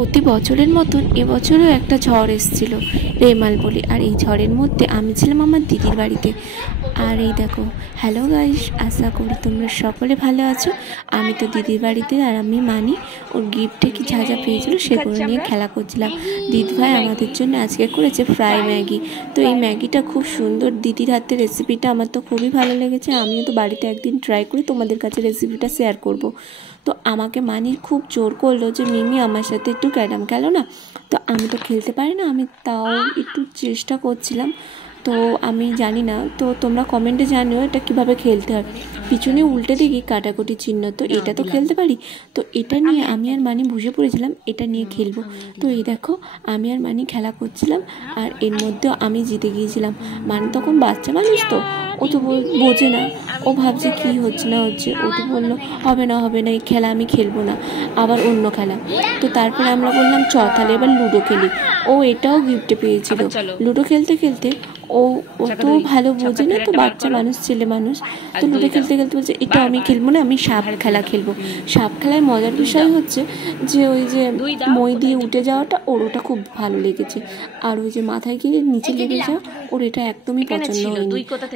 প্রতি বছরের মতন এবছরও একটা ঝড় এসেছিল রেমাল বলে। আর এই ঝড়ের মধ্যে আমি ছিলাম আমার দিদির বাড়িতে। আর এই দেখো, হ্যালো গাইস, আশা করি তোমরা সকলে ভালো আছো। আমি তো দিদির বাড়িতে, আর আমি মানি ওর গিফটে কি যা যা পেয়েছিল সেগুলো নিয়ে খেলা করছিলাম। দিদিভাই আমাদের জন্য আজকে করেছে ফ্রাই ম্যাগি। তো এই ম্যাগিটা খুব সুন্দর, দিদির হাতের রেসিপিটা আমার তো খুবই ভালো লেগেছে। আমিও তো বাড়িতে একদিন ট্রাই করি, তোমাদের কাছে রেসিপিটা শেয়ার করব। তো আমাকে মানি খুব জোর করলো যে মিমি আমার সাথে একটু ক্যারাম খেলো না। তো আমি তো খেলতে পারি না, আমি তাও একটু চেষ্টা করছিলাম। তো আমি জানি না, তো তোমরা কমেন্টে জানিও এটা কিভাবে খেলতে হয়। পিছনে উল্টে দেখি কাটাকুটি চিহ্ন, তো এটা তো খেলতে পারি। তো এটা নিয়ে আমি আর মানি বসে পড়েছিলাম, এটা নিয়ে খেলবো। তো এই দেখো, আমি আর মানি খেলা করছিলাম, আর এর মধ্যেও আমি জিতে গিয়েছিলাম। মানি তখন বাচ্চা মানুষ, তো ও তো বোঝে না, ও ভাবছে কি হচ্ছে না হচ্ছে। ও তো বললো হবে না হবে না, এই খেলা আমি খেলবো না, আবার অন্য খেলা। তো তারপরে আমরা বললাম তাহলে এবার লুডো খেলি। ও এটাও গিফটে পেয়েছিল। লুডো খেলতে খেলতে ও তো ভালো বোঝে না, তো বাচ্চা মানুষ, ছেলে মানুষ, তো লুডো খেলতে খেলতে বলছে এটা আমি খেলবো না, আমি সাপ খেলা খেলবো। সাপ খেলায় মজার বিষয় হচ্ছে যে ওই যে মই দিয়ে উঠে যাওয়াটা ওর ওটা খুব ভালো লেগেছে। আর ওই যে মাথায় গিয়ে নিচে লেগে যাওয়া ওর এটা একদমই পছন্দ হয়নি।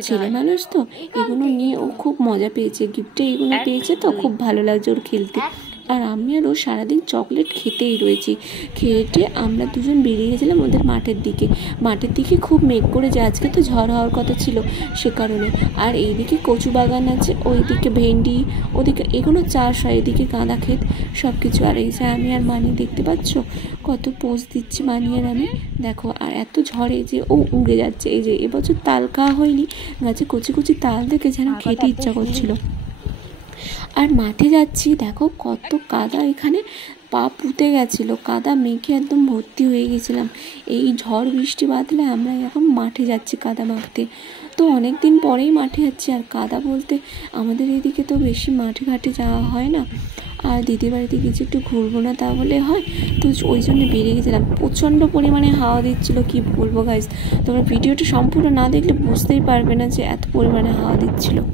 ছেলে মানুষ তো এগুলো নিয়ে ও খুব মজা পেয়েছে, গিফটে এগুলো পেয়েছে, তো খুব ভালো লাগছে ওর খেলতে। আর আমি আর ও সারাদিন চকলেট খেতেই রয়েছি। খেয়ে আমরা দুজন বেরিয়ে গেছিলাম ওদের মাঠের দিকে খুব মেঘ করেছে, আজকে তো ঝড় হওয়ার কথা ছিল সে কারণে। আর এইদিকে কচু বাগান আছে, ওইদিকে ভেন্ডি, ওদিকে এগুলো চাষ হয়, এদিকে গাঁদা ক্ষেত, সব কিছু। আর এই যে আমি আর মানি দেখতে পাচ্ছ কত পোজ দিচ্ছি মানি আর আমি, দেখো। আর এত ঝড়ে যে ও উড়ে যাচ্ছে। এই যে এবছর তাল খাওয়া হয়নি, গাছে কচি কচি তাল দেখে যেন খেতে ইচ্ছা করছিল। আর মাঠে যাচ্ছি, দেখো কত কাদা, এখানে পা পুঁতে গেছিলো, কাদা মেখে একদম ভর্তি হয়ে গেছিলাম। এই ঝড় বৃষ্টি বাদলে আমরা এখন মাঠে যাচ্ছি কাদা মাখতে। তো অনেক দিন পরেই মাঠে যাচ্ছি। আর কাদা বলতে আমাদের এদিকে তো বেশি মাঠে ঘাটে যাওয়া হয় না, আর দিদির বাড়িতে কিছু একটু ঘুরবো না তাহলে হয়, তো ওই জন্য বেরিয়ে গেছিলাম। প্রচণ্ড পরিমাণে হাওয়া দিচ্ছিলো, কি বলবো গাইস, তোমরা ভিডিওটা সম্পূর্ণ না দেখলে বুঝতেই পারবে না যে এত পরিমাণে হাওয়া দিচ্ছিলো।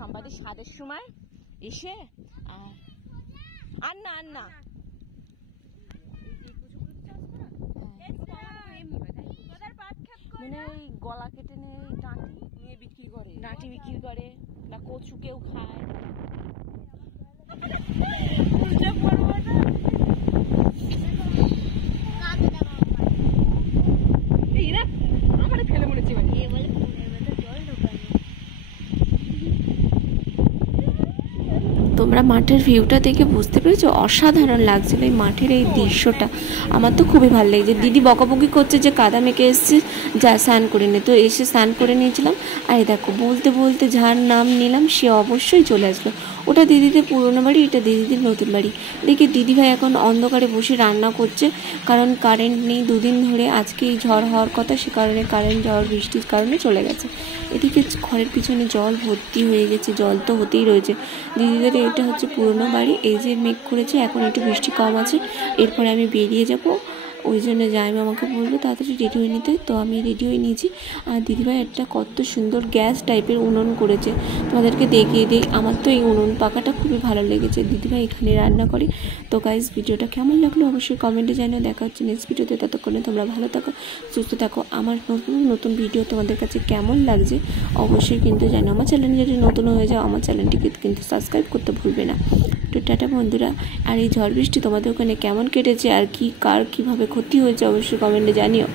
সম্পাদের সাদের সময় এসে আর না মানে ওই গলা কেটে নিয়ে ডাঁটি বিক্রি করে না, কচু কেউ খায়। আমার ফেলে মরেছে তোমরা মাঠের ভিউটা দেখে বুঝতে পেরেছো, অসাধারণ লাগছিল এই মাঠের এই দৃশ্যটা। আমার তো খুবই ভালো লেগেছে। দিদি বকাবকি করছে যে কাদা মেখে এসেছি, যা স্নান করে নে, তো এসে স্নান করে নিয়েছিলাম। আর দেখো বলতে বলতে যার নাম নিলাম সে অবশ্যই চলে আসলো। ওটা দিদিদের পুরোনো বাড়ি, এটা দিদিদের নতুন বাড়ি। দেখি দিদিভাই এখন অন্ধকারে বসে রান্না করছে, কারণ কারেন্ট নেই দুদিন ধরে। আজকে এই ঝড় হওয়ার কথা, সে কারণে কারেন্ট ঝড় বৃষ্টির কারণে চলে গেছে। এদিকে ঘরের পিছনে জল ভর্তি হয়ে গেছে, জল তো হতেই রয়েছে। দিদিদের এটা হচ্ছে পুরোনো বাড়ি। এই যে মেঘ করেছে, এখন একটু বৃষ্টি কম আছে, এরপরে আমি বেরিয়ে যাব। ওই জন্য যাই আমাকে বললো তাড়াতাড়ি রেডি হয়ে নিতে, তো আমি রেডি হয়ে নিয়েছি। আর দিদিভাই একটা কত সুন্দর গ্যাস টাইপের উনুন করেছে, তোমাদেরকে দেখিয়ে দিই। আমার তো এই উনুন পাকাটা খুবই ভালো লেগেছে, দিদিভাই এখানে রান্না করে। তো গাইস, ভিডিওটা কেমন লাগলো অবশ্যই কমেন্টে জানিও। দেখা হচ্ছে নেক্সট ভিডিওতে, ততক্ষণে তোমরা ভালো থাকো, সুস্থ থাকো। আমার নতুন নতুন ভিডিও তোমাদের কাছে কেমন লাগছে অবশ্যই কিন্তু জানো। আমার চ্যানেল যদি নতুন হয়ে যাও, আমার চ্যানেলটিকে কিন্তু সাবস্ক্রাইব করতে ভুলবে না। তো টাটা বন্ধুরা। আর এই ঝড় বৃষ্টি তোমাদের ওখানে কেমন কেটেছে, আর কি কার কীভাবে ক্ষতি হয়েছে অবশ্যই কমেন্টে জানিও।